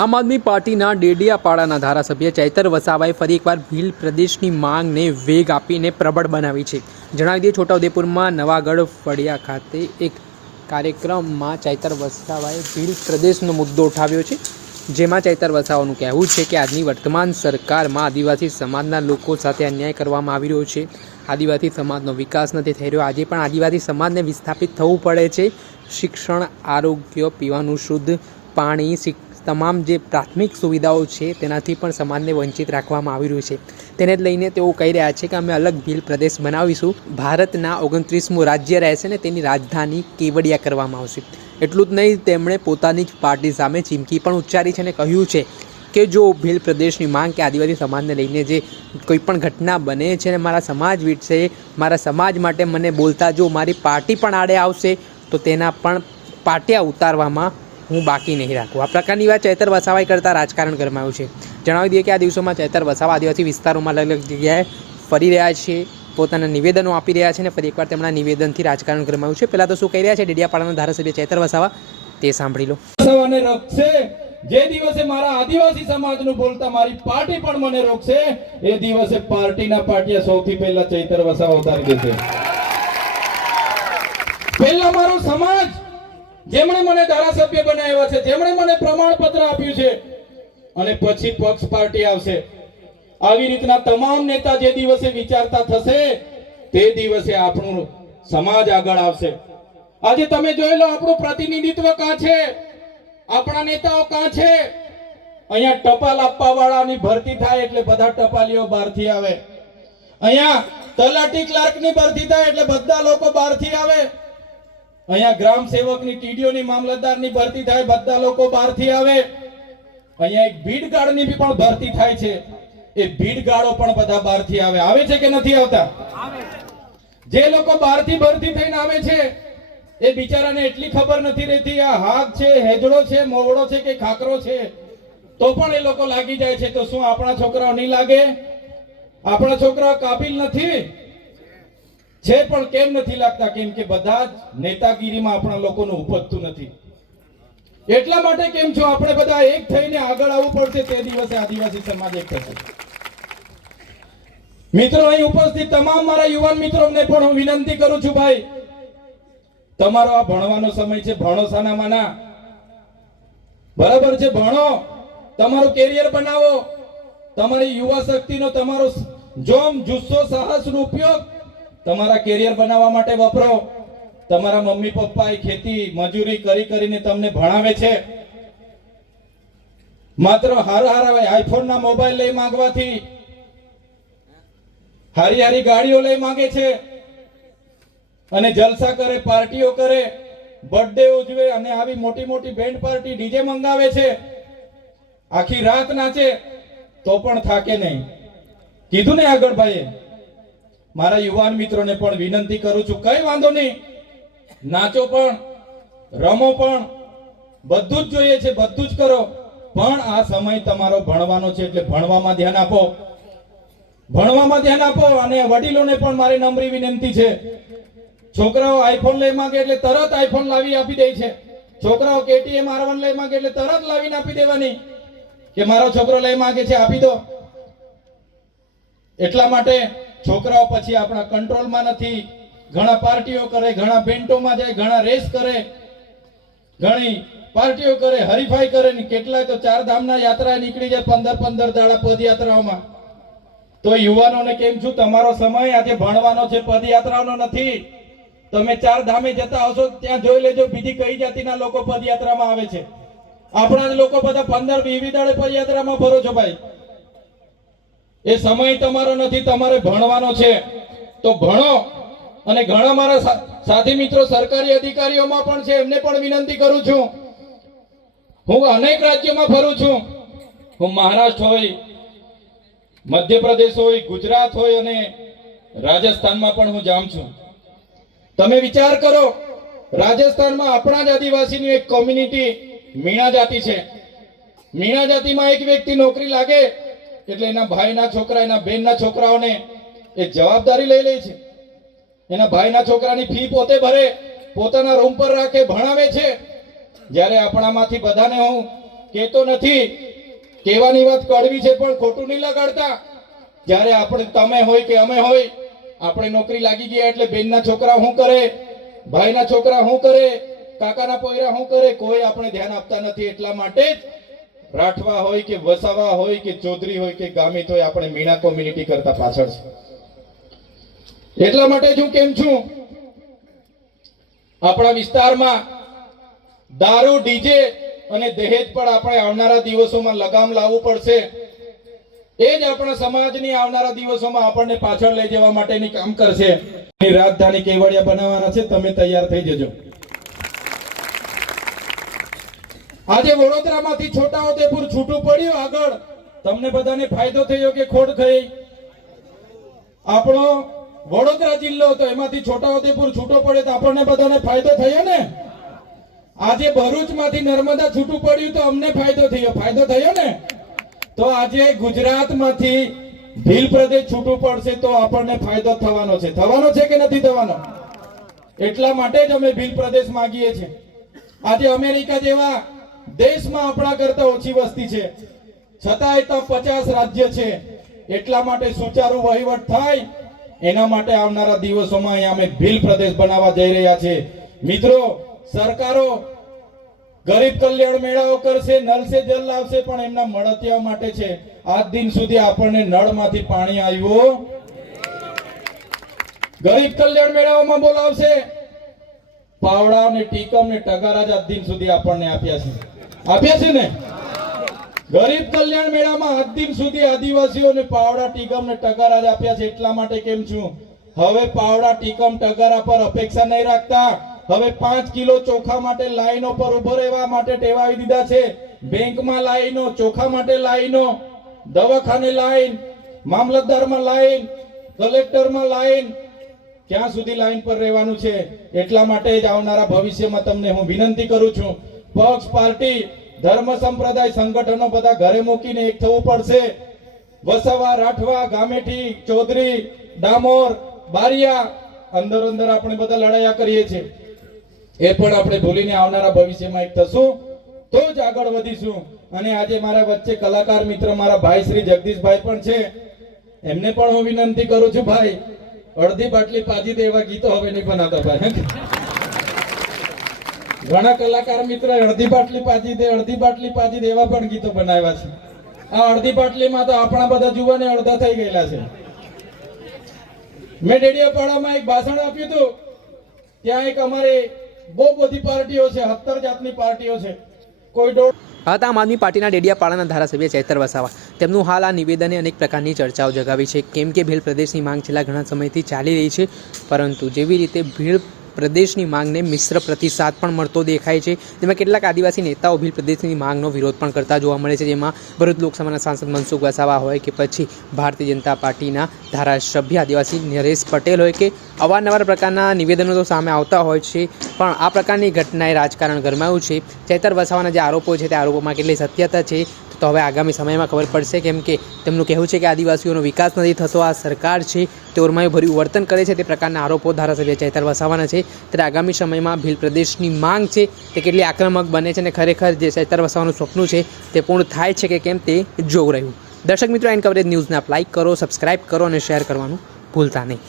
આમ આદમી પાર્ટીના ડેડિયાપાડાના ધારાસભ્ય ચૈતર વસાવાએ ફરી એકવાર ભીલ પ્રદેશની માંગને વેગ આપીને પ્રબળ બનાવી છે। જણાવી દઈએ, છોટાઉદેપુરમાં નવાગઢ ફળિયા ખાતે એક કાર્યક્રમમાં ચૈતર વસાવાએ ભીલ પ્રદેશનો મુદ્દો ઉઠાવ્યો છે, જેમાં ચૈતર વસાવાનું કહેવું છે કે આજની વર્તમાન સરકારમાં આદિવાસી સમાજના લોકો સાથે અન્યાય કરવામાં આવી રહ્યો છે। આદિવાસી સમાજનો વિકાસ નથી થઈ રહ્યો। આજે પણ આદિવાસી સમાજને વિસ્થાપિત થવું પડે છે। શિક્ષણ, આરોગ્ય, પીવાનું શુદ્ધ પાણી, તમામ જે પ્રાથમિક સુવિધાઓ છે તેનાથી પણ સમાજને વંચિત રાખવામાં આવી રહ્યું છે। તેને જ લઈને તેઓ કહી રહ્યા છે કે અમે અલગ ભીલ પ્રદેશ બનાવીશું। ભારતના 29મું રાજ્ય રહેશે ને તેની રાજધાની કેવડિયા કરવામાં આવશે। એટલું જ નહીં, તેમણે પોતાની જ પાર્ટી સામે ચીમકી પણ ઉચ્ચારી છે અને કહ્યું છે કે જો ભીલ પ્રદેશની માંગ કે આદિવાસી સમાજને લઈને જે કોઈ પણ ઘટના બને છે ને મારા સમાજ વિશે, મારા સમાજ માટે મને બોલતા જો મારી પાર્ટી પણ આડે આવશે તો તેના પણ પાટિયા ઉતારવામાં હું બાકી નહીં રાખું। આ પ્રકારની વાત ચૈતર વસાવાએ કરતાં રાજકારણ ગરમાયું છે। જણાવી દઈએ કે આ દિવસોમાં ચૈતર વસાવા આદિવાસી વિસ્તારોમાં અલગ અલગ જગ્યાએ ફરી રહ્યા છે, પોતાના નિવેદનો આપી રહ્યા છે અને ફરી એકવાર તેમના નિવેદનથી રાજકારણ ગરમાયું છે। પહેલાં તો શું કહી રહ્યા છે ડેડિયાપાડાના ધારાસભ્ય ચૈતર વસાવા, તે સાંભળી લો। વસાવાને રોકશે જે દિવસે મારા આદિવાસી સમાજનું બોલતા મારી પાર્ટી પણ મને રોકશે, એ દિવસે પાર્ટીના પાટિયા સૌથી પહેલા ચૈતર વસાવા ઉતારી દેશે। પહેલા મારો સમાજ, જેમણે મને ધારાસભ્ય બનાવ્યા છે, જેમણે મને પ્રમાણપત્ર આપ્યું છે, અને પછી પક્ષ પાર્ટી આવશે। આવી રીતના તમામ નેતા જે દિવસે વિચારતા થશે તે દિવસે આપણું સમાજ આગળ આવશે। આજે તમે જોઈ લો, આપણું પ્રતિનિધિત્વ કાં છે, આપણા નેતાઓ કાં છે? અહીંયા ટપાલ આપવા વાળાની ભરતી થાય એટલે બધા ટપાલીઓ બહારથી આવે। અહીંયા તલાટી ક્લાર્કની ભરતી થાય એટલે બધા લોકો બહારથી આવે। અહીંયા ગ્રામ સેવકની, ટીડીઓની, મામલતદારની ભરતી થાય, બધા લોકો બહારથી આવે। અહીંયા એક ભીડગાડની પણ ભરતી થાય છે, એ ભીડગાડો પણ બધા બહારથી આવે। આવે છે કે નથી આવતા? જે લોકો બહારથી ભરતી થઈને આવે છે એ બિચારાને એટલી ખબર નથી રહેતી આ હાથ છે, હેજડો છે, મોવડો છે કે ખાકરો છે, તો પણ એ લોકો લાગી જાય છે। તો શું આપણા છોકરાઓ નહીં લાગે? આપણા છોકરાઓ કાબિલ નથી છે, પણ કેમ નથી લાગતા? કેમ કે બધા જ નેતાગીરીમાં આપણા લોકોનું ઉપજતું નથી। એટલા માટે કેમ છો આપણે બધા એક થઈને આગળ આવવું પડશે, તે દિવસે આદિવાસી સમાજ એક થશે। મિત્રો, અહીં ઉપસ્થિત તમામ મારા યુવાન મિત્રોને પણ હું વિનંતી કરું છું, ભાઈ તમારો આ ભણવાનો સમય છે, ભણો સાના માના, બરાબર છે, ભણો, તમારું કેરિયર બનાવો, તમારી યુવા શક્તિનો, તમારો જોમ, જુસ્સો, સાહસનો ઉપયોગ તમારા કેરિયર બનાવવા માટે વપરો। તમારા મમ્મી પપ્પાએ ખેતી મજૂરી કરી કરીને તમને ભણાવે છે। માત્ર હારા આઈફોન ના મોબાઈલ લઈ માંગવાથી, હારી હારી ગાડીઓ લઈ માંગે છે અને જલસા કરે, પાર્ટીઓ કરે, બર્થડે ઉજવે અને આવી મોટી મોટી બેન્ડ પાર્ટી, ડીજે મંગાવે છે, આખી રાત નાચે તો પણ થાકે નહીં। કીધું ને આગળ ભાઈએ, મારા યુવાન મિત્રોને પણ વિનંતી કરું છું, કઈ વાંધો નહીં, નાચો પણ, રમો પણ, બધું જ જોઈએ છે, બધું જ કરો, પણ આ સમય તમારો ભણવાનો છે એટલે ભણવામાં ધ્યાન આપો, ભણવામાં ધ્યાન આપો। અને વડીલોને પણ મારી નમ્ર વિનંતી છે, છોકરાઓ આઈફોન લઈ માંગે એટલે તરત આઈફોન લાવી આપી દે છે। છોકરાઓ KTM R1 લઈ માંગે એટલે તરત લાવીને આપી દેવાની કે મારો છોકરો લઈ માંગે છે, આપી દો। એટલા માટે છોકરાઓ પછી આપણા કંટ્રોલમાં નથી। ઘણા પાર્ટીઓ કરે, ઘણા બેન્ટોમાં જાય, ઘણા રેસ કરે, ઘણી પાર્ટીઓ કરે, હરીફાઈ કરે, ને કેટલાય તો 4 ધામના યાત્રાએ નીકળી જાય 15 દાડા પદયાત્રાઓમાં। તો યુવાનોને કેમ છું, તમારો સમય આજે ભણવાનો છે, પદયાત્રાનો નથી। તમે 4 ધામે જતા હશો ત્યાં જોઈ લેજો બીજી કઈ જાતિના લોકો પદયાત્રામાં આવે છે। આપણા જ લોકો બધા 15-20 દાડે પદયાત્રામાં ફરો છો ભાઈ। એ સમય તમારો નથી, તમારે ભણવાનો છે, તો ભણો। અને ઘણા મારા સાથી મિત્રો સરકારી અધિકારીઓમાં પણ છે, એમને પણ વિનંતી કરું છું। હું અનેક રાજ્યોમાં ફરું છું, હું મહારાષ્ટ્ર હોય, મધ્યપ્રદેશ હોય, ગુજરાત હોય અને રાજસ્થાનમાં પણ હું જાઉં છું। તમે વિચાર કરો, રાજસ્થાનમાં આપણા જ આદિવાસીની એક કોમ્યુનિટી મીણા જાતિ છે। મીણા જાતિમાં એક વ્યક્તિ નોકરી લાગે એટલે એના ભાઈના છોકરા, એના બહેનના છોકરાઓને એ જવાબદારી લઈ લે છે। એના ભાઈના છોકરાની ફી પોતે ભરે, પોતાના રૂમ પર રાખે, ભણાવે છે। જ્યારે આપણામાંથી બધાને હું કહેતો નથી, કહેવાની વાત કડવી છે પણ ખોટું નહીં લગાડતા. જ્યારે આપણે તમે હોય કે અમે હોય, આપણે નોકરી લાગી ગયા એટલે બેનના છોકરા શું કરે, ભાઈના છોકરા શું કરે, કાકાના પોયરા શું કરે, કોઈ આપણે ધ્યાન આપતા નથી. એટલા માટે જ રાઠવા હોય કે વસાવા હોય કે ચૌધરી હોય કે ગામિત હોય, આપણે મીણા કોમ્યુનિટી કરતા પાછળ છે. એટલા માટે જ હું કેમ છું, આપણા વિસ્તારમાં દારૂ, ડીજે અને દહેજ પર આપણે આવનારા દિવસોમાં લગામ લાવવું પડશે. એ જ આપણા સમાજની આવનારા દિવસોમાં આપણને પાછળ લઈ જવા માટેની કામ કરશે. રાજધાની કેવડિયા બનાવવાના છે, તમે તૈયાર થઈ જજો. આજે વડોદરામાંથી છોટાઉદેપુર છૂટું પડ્યું, આગળ તમને બધાને ફાયદો થયો કે ખોટ થઈ? આપણો વડોદરા જિલ્લો હતો, એમાંથી છોટાઉદેપુર છૂટો પડે તો આપણને બધાને ફાયદો થયો ને. આજે ભરૂચમાંથી નર્મદા છૂટું પડ્યું તો અમને ફાયદો થયો ને. તો આજે ગુજરાતમાંથી ભીલ પ્રદેશ છૂટું પડશે તો આપણને ફાયદો થવાનો છે કે નથી થવાનો? એટલા માટે જ અમે ભીલ પ્રદેશ માંગીએ છીએ. આજે અમેરિકા જેવા દેશમાં આપણા કરતા ઓછી વસ્તી છે, છતાંય તો 50 રાજ્ય છે. એટલા માટે સુચારુ વહીવટ થાય એના માટે આવનારા દિવસોમાં અહીંયા અમે ભીલ પ્રદેશ બનાવવા જઈ રહ્યા છે. મિત્રો, સરકારો ગરીબ કલ્યાણ મેળાઓ કરશે, નળ સે જલ લાવશે, પણ એમના મળતિયા માટે છે. આજ દિન સુધી આપણને નળમાંથી પાણી આવ્યું. ગરીબ કલ્યાણ મેળાઓમાં બોલાવશે, પાવડા ને ટીકમ ને ટગારા જ આજ દિન સુધી આપણને આપ્યા છે ને. ગરીબ કલ્યાણ મેળામાં આજ દિન સુધી આદિવાસીઓને પાવડા, ટીકમ ને ટગારા જ આપ્યા છે. એટલા માટે કેમ છું, હવે પાવડા, ટીકમ, ટગારા પર અપેક્ષા નહીં રાખતા. હવે 5 કિલો ચોખા માટે લાઈનો પર ઉભો રહેવા માટે ટેવાવી દીધા છે. બેંકમાં લાઈનો, ચોખા માટે લાઈનો, દવાખાને લાઈન, મામલતદારમાં લાઈન, કલેક્ટરમાં લાઈન, ક્યાં સુધી લાઈન પર રહેવાનું છે? એટલા માટે જ આવનારા ભવિષ્યમાં તમને હું વિનંતી કરું છું, પક્ષ, પાર્ટી, ધર્મ, સંપ્રદાય, સંગઠનો બધા ઘરે મૂકીને એક થવું પડશે. વસાવા, રાઠવા, ગામેઠી, ચૌધરી, ડામોર, બારિયા, અંદર આપણે બધા લડાયા કરીએ છીએ. એ પણ આપણે ભૂલીને આવનારા ભવિષ્યમાં એક થશું તો જ આગળ વધીશું. અને આજે મારા વચ્ચે કલાકાર મિત્ર મારા ભાઈ શ્રી જગદીશભાઈ પણ છે. એમને પણ હું વિનંતી કરું છું, ભાઈ અડધી બાટલી પાજી દે એવા ગીતો હવે નહીં બનાવતા ભાઈ. ઘણા કલાકાર મિત્ર અડધી બાટલી પાજી દે એવા પણ ગીતો બનાવ્યા છે. આ અડધી બાટલીમાં તો આપણા બધા જુવાને અડધા થઈ ગયેલા છે. મેં ડેડિયાપાડામાં એક ભાષણ આપ્યું હતું. ત્યાં એક અમારે બહુ બધી પાર્ટીઓ છે, 17 જાતની પાર્ટીઓ છે. કોઈ હતા આમ આદમી પાર્ટીના ડેડિયાપાડાના ધારાસભ્ય ચૈતર વસાવા. તેમનું હાલ આ નિવેદને અનેક પ્રકારની ચર્ચાઓ જગાવી છે, કેમ કે ભીલ પ્રદેશની માંગ છેલ્લા ઘણા સમયથી ચાલી રહી છે, પરંતુ જેવી રીતે ભીલ પ્રદેશની માંગને મિશ્ર પ્રતિસાદ પણ મળતો દેખાય છે, જેમાં કેટલાક આદિવાસી નેતાઓ ભીલ પ્રદેશની માંગનો વિરોધ પણ કરતા જોવા મળે છે. જેમાં ભરૂચ લોકસભાના સાંસદ મનસુખ વસાવા હોય કે પછી ભારતીય જનતા પાર્ટીના ધારાસભ્ય આદિવાસી નરેશ પટેલ હોય કે અવારનવાર પ્રકારના નિવેદનો તો સામે આવતા હોય છે, પણ આ પ્રકારની ઘટનાએ રાજકારણ ગરમાયું છે. ચૈતર વસાવાના જે આરોપો છે તે આરોપોમાં કેટલી સત્યતા છે તો હવે આગામી સમયમાં ખબર પડશે, કેમ કે તેમનું કહેવું છે કે આદિવાસીઓનો વિકાસ નથી થતો, આ સરકાર છે તે ઓરમાયું વર્તન કરે છે, તે પ્રકારના આરોપો ધારાસભ્ય ચૈતર વસાવાના છે. ત્યારે આગામી સમયમાં ભીલ પ્રદેશની માંગ છે તે કેટલી આક્રમક બને છે અને ખરેખર જે ચૈતર વસાવાનું સપનું છે તે પૂર્ણ થાય છે કે કેમ તે જોવું રહ્યું. દર્શક મિત્રો, એન કવરેજ ન્યૂઝને આપ લાઇક કરો, સબસ્ક્રાઇબ કરો અને શેર કરવાનું ભૂલતા નહીં.